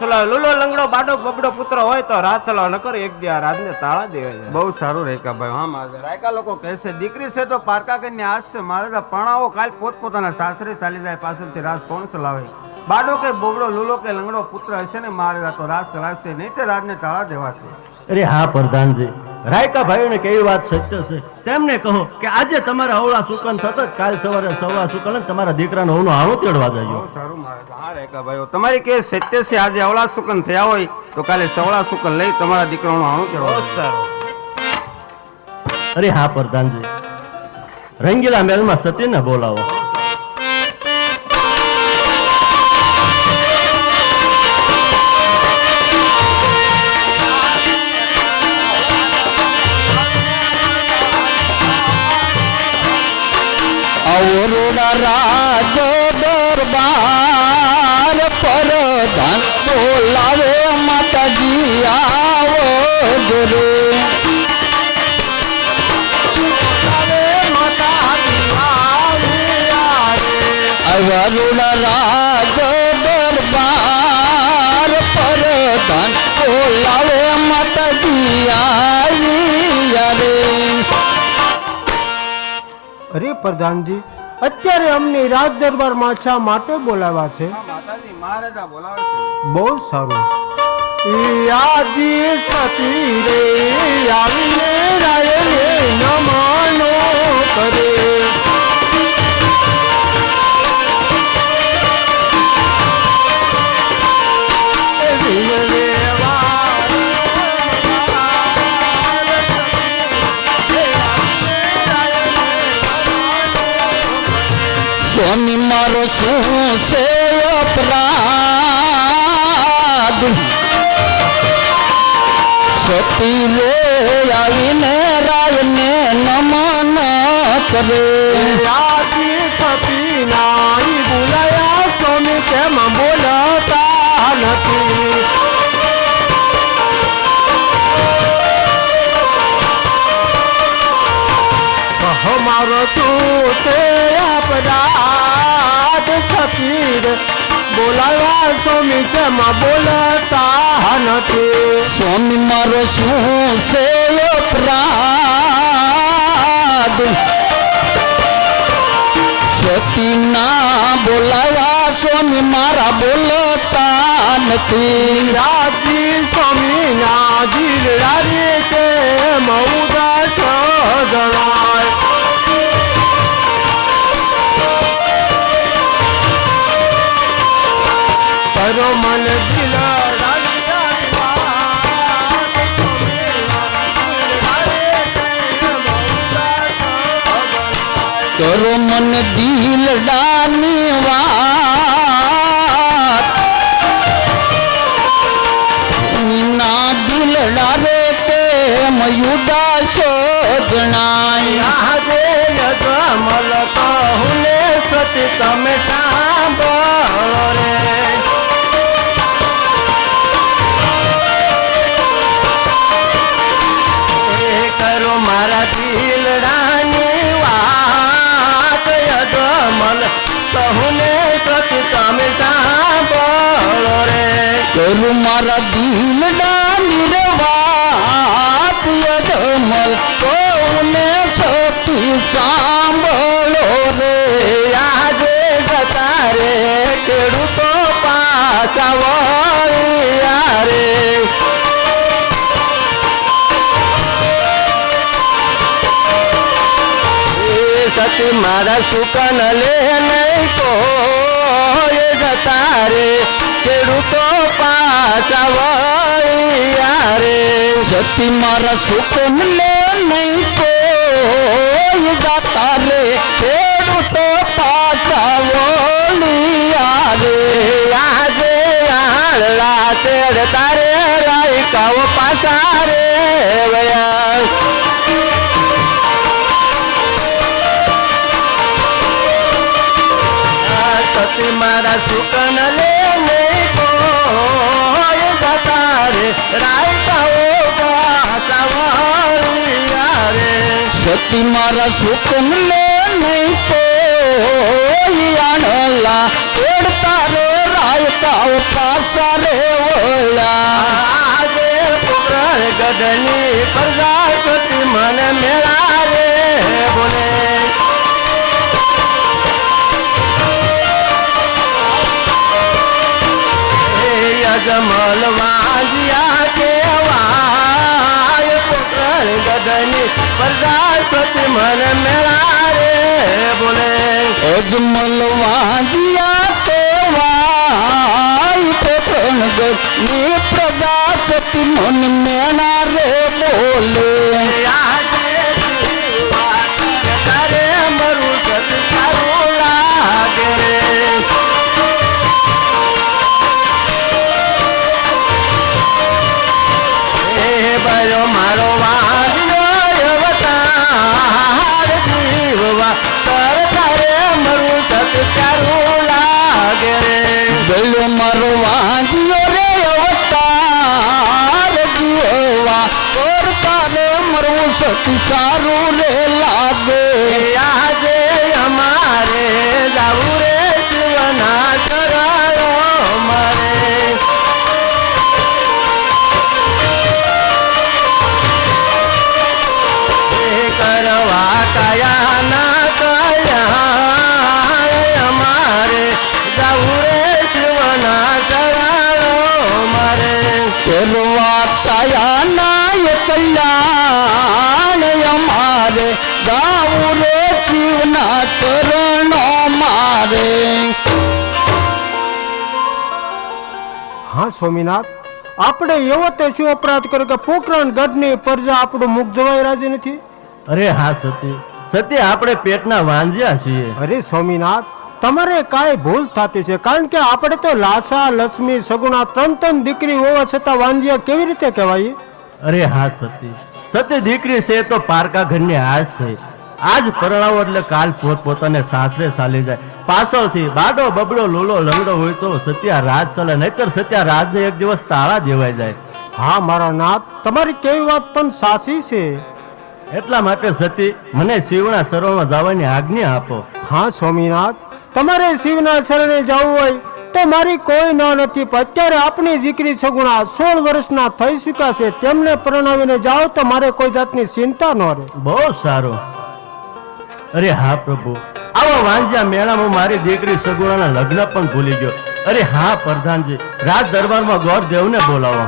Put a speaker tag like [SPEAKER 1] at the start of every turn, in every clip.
[SPEAKER 1] ચલાવે લુલો લંગડો બાડો બબડો પુત્ર હોય તો રાત ચલાવ ન કરે એક દિયા રાજને તાળા દેવે છે.
[SPEAKER 2] બહુ સારું રેકા ભાઈ હા મારે રાયકા લોકો કહે છે દીકરી છે તો પારકા કરીને આજ છે મારે તો પણાઓ કાલ પોતપોતાના સાસરે ચાલી જાય પાછળથી રાજ કોણ ચલાવે? બાડો કે બોબડો લુલો કે લંગડો પુત્ર હશે ને મારે તો રાજ ચલાવશે નહીં તે રાજને તાળા દેવાશે
[SPEAKER 3] અરે હા પ્રધાનજી. રાયકા ભાઈને કેવી વાત સત્ય છે? તેમને કહો કે આજે તમારા અવળા સુકન થતો કાલ સવારે સવા સુકન તમારા દીકરાનો હોનું હાણું તેડવા જજો.
[SPEAKER 2] તમારી કે સત્ય છે આજે અવળા સુકન થયા હોય તો કાલે સવળા સુકન લઈ તમારા દીકરાનો હાણું
[SPEAKER 1] તેડવા
[SPEAKER 3] અરે હા પ્રધાનજી. રંગીલા મેલમાં સતીને બોલાવો.
[SPEAKER 4] અવરોડા રાજ દરબાર પર ધન બોલાવે માતાજી, આવો રે અવરોડા રાજ દરબાર પર ધન બોલાવે માતાજી આવી રે.
[SPEAKER 5] અરે પ્રધાનજી અત્યારે અમને રાજ દરબારમાં શા માટે બોલાવ્યા છે.
[SPEAKER 2] માતાજી મહારાજા બોલાવે છે.
[SPEAKER 5] બહુ સારું. યાદી સતી રે આવીને રાયને નમનો કરે.
[SPEAKER 4] સતી રે આવીને રાયને નમન કરે.
[SPEAKER 5] બોલાયા સ્વામી કેમ બોલતા નથી? મારો તું તે અપરાધ ફકીર બોલાવ્યા સ્વામી કેમ બોલતા નથી.
[SPEAKER 4] સ્વામી મારો શું છે અપરાધ? સતી ના બોલાવ્યા સ્વામી મારા બોલતા નથી.
[SPEAKER 5] રાજી સ્વામી ના જીરા રે કે મૌદા મન
[SPEAKER 4] દિલડાની વાત ના દિલડા રે તે મયુદાસ જણાય
[SPEAKER 5] મલ કહું ને સતી તમે સાંભળો કહું ને સતી તમે સાંભળો રે
[SPEAKER 4] કરું મારા દિલડાની રે વાત યજમલ કોને સતી સાંભળો રે
[SPEAKER 5] આજે જતા રે ખેડૂતો એ મારા સુકન લે નહીં કોઈ જતા રે. ખેડૂતો પાછા વળ્યા રે
[SPEAKER 4] સતી મારા સુકન લે નહીં
[SPEAKER 5] આ સતી મારા સુકન લે નહીં કોઈ જતા રે રાયકાઓ પાછા વળ્યા રે
[SPEAKER 4] સતી મારા સુકન લે નહીં કોઈ આણલા ઓડતા રે રાયતા પાછા રે વળ્યા
[SPEAKER 3] આજે પોકરણ ગઢની યજમલ વાંજ્યા કેવાય પોકરણ ગદની પ્રજાપતિ મન મેળા રે બોલે.
[SPEAKER 4] અજમલ વાંજિયા તો વાય પ્રણગની પ્રજાપતિ મન મેળા રે બોલે. મરવું સતી સારું રે
[SPEAKER 5] હા સ્વામિનાથ. આપણે એવો તે શું અપરાધ કર્યો કે પોકરણ ગઢની પ્રજા આપણું મુખ જવાઈ રાજી નથી?
[SPEAKER 3] અરે હા સતી. સતી આપણે પેટના વાંજ્યા છીએ.
[SPEAKER 5] અરે સ્વામિનાથ તમારે કાંઈ ભૂલ થતી છે? કારણ કે આપણે તો લાસા લક્ષ્મી સગુણા ત્રણ ત્રણ દીકરી હોવા છતાં વાંજ્યા કેવી રીતે કહેવાય?
[SPEAKER 3] અરે હા સતી. સતી દીકરી છે તો પારકા ઘરની આશ છે. આજ પરણાવો એટલે કાલ પોત પોતાને સાસરે ચાલી જાય. પાછળથી બાડો બબડો લોલો લંગડો હોય તો સત્યા રાજ ચલે નહીતર સત્યા રાજને એક દિવસ તાળા દેવાઈ જાય.
[SPEAKER 5] હા મારા નાથ તમારી કેવી વાત પણ સાચી છે.
[SPEAKER 3] એટલા માટે સતી મને શિવના સરોવરમાં જવાની આજ્ઞા આપો.
[SPEAKER 5] હા સ્વામીનાથ તમારે શિવના શરણે જવું હોય તો મારી કોઈ ના નથી પણ અત્યારે આપણી દીકરી સગુણા સોળ વર્ષના થઈ ચૂક્યા છે. તેમને પરણાવીને જાઓ તો મારે કોઈ જાતની ચિંતા ન રહે.
[SPEAKER 3] બહુ સારું. અરે હા પ્રભુ, આવા વાંજ્યા મેળામાં મારી દીકરી સગુણાના લગ્ન પણ ભૂલી ગયો. અરે હા પ્રધાનજી, રાજ દરબારમાં ગોર દેવને બોલાવો.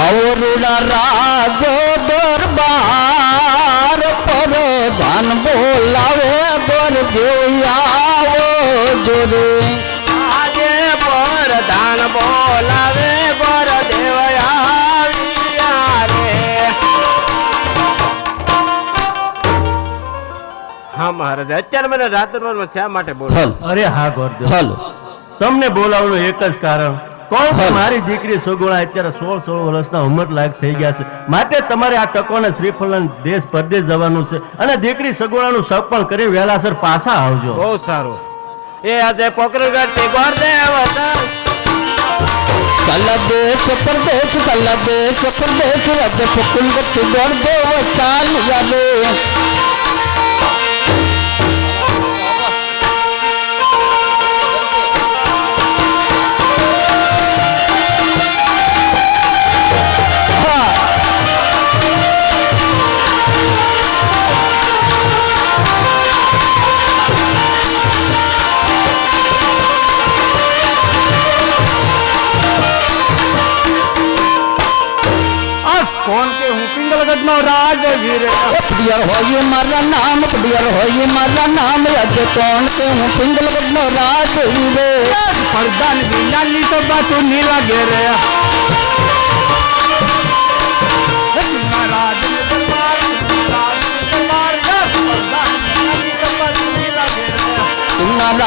[SPEAKER 4] આવો
[SPEAKER 1] રૂડા દરબાર હા મહારાજ અત્યારે મને રાત્રિમાં શા માટે બોલો?
[SPEAKER 3] અરે હા ગોરદેવ
[SPEAKER 4] હલ.
[SPEAKER 3] તમને બોલાવવાનું એક જ કારણ. કોણ મારી દીકરી સુગુણા અત્યારે સોળ સોળ વર્ષના ઉંમર લાયક થઈ ગયા છે. માટે તમારે આ તકોને શ્રીફળન દેશ પરદેશ જવાનું છે અને દીકરી સગુણાનું સપણ કરી વેલાસર પાછા આવજો.
[SPEAKER 1] બહુ સારું. એ આજે પોકરગઢથી ગોરદેવ હતા.
[SPEAKER 4] કલ દેશ પરદેશ કલ દેશ પરદેશ અબ ફકુલ ગતિ ગોર ચાલ યાલે
[SPEAKER 5] પિંગલગઢનો રાજવીર
[SPEAKER 4] પડિયર હોય મારા નામ પડિયર હોય મારા નામ આજે કોણ કે હું પિંગલગઢ નો રાજ વીરે
[SPEAKER 5] પ્રધાન વિનાની તો બાતું ની લાગે રે.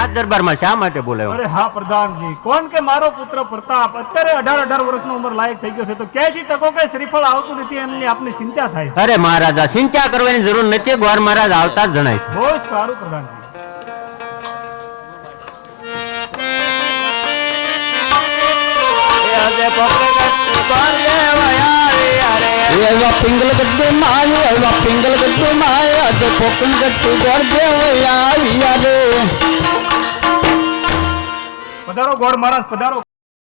[SPEAKER 5] રાજ
[SPEAKER 2] દરબારમાં શા માટે બોલાયો?
[SPEAKER 6] અરે હા પ્રધાનજી. કોણ કે મારો પુત્ર પ્રતાપ? અત્યારે અઢાર અઢાર વર્ષનો ઉંમર લાયક થઈ ગયો છે. તો ક્યાંયથી તકો કે શ્રીફળ આવતું નથી એમની આપની ચિંતા થાય
[SPEAKER 2] અરે મહારાજા ચિંતા કરવાની જરૂર નથી. ગોર મહારાજ આવતા જ જણાય
[SPEAKER 6] બહુ સારું પ્રધાનજી.
[SPEAKER 4] માય એવા પિંગલ ગદ્દે માય આજે કોકણ ગટ્ટુ ગોળ દેવ આવ્યા રે
[SPEAKER 6] પધારો ગોળ મહારાજ પધારો.